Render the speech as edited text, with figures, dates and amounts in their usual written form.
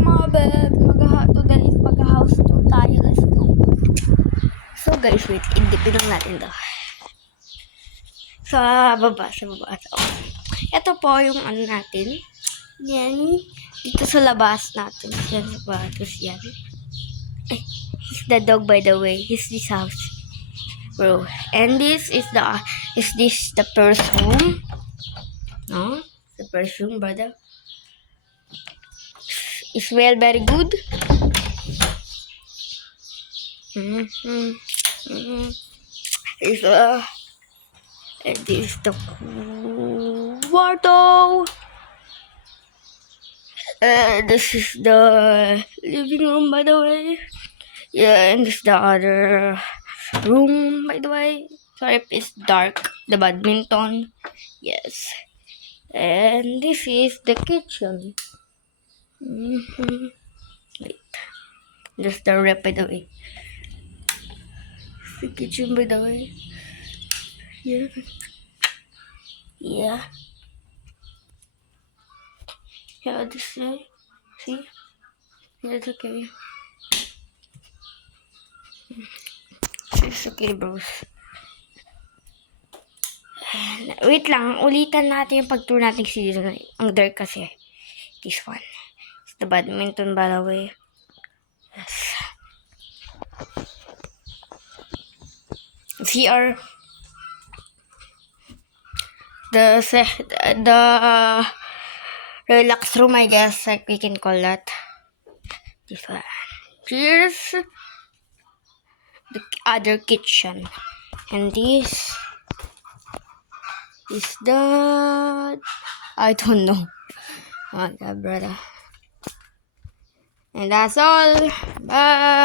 mga beb. Mag-house tour tayo. Let's go. So guys, wait. Indipin lang natin to. Sa baba. So, ito po yung ano natin. Yan. Dito sa labas natin. Yan sa batos yan. He's the dog, by the way. He's this house. Bro. And this is the first room? No? The first room, brother. It smell very good. And this is the quarto. This is the living room, by the way. Yeah, and this is the other room, by the way. Sorry if it's dark. The badminton. Yes. And this is the kitchen. Wait. Just the rep, by the way. The kitchen, by the way. Yeah. Yeah. Yeah, this way. See? Yeah, it's okay. It's okay, bros. Wait lang, ulitan natin yung pag-tour natin season. Ang dark kasi. This one. It's the badminton, by the way. Yes. Here. The relax room, I guess, like we can call that. This one. Here's the other kitchen. And this is the... I don't know. Oh my God, brother. And that's all. Bye.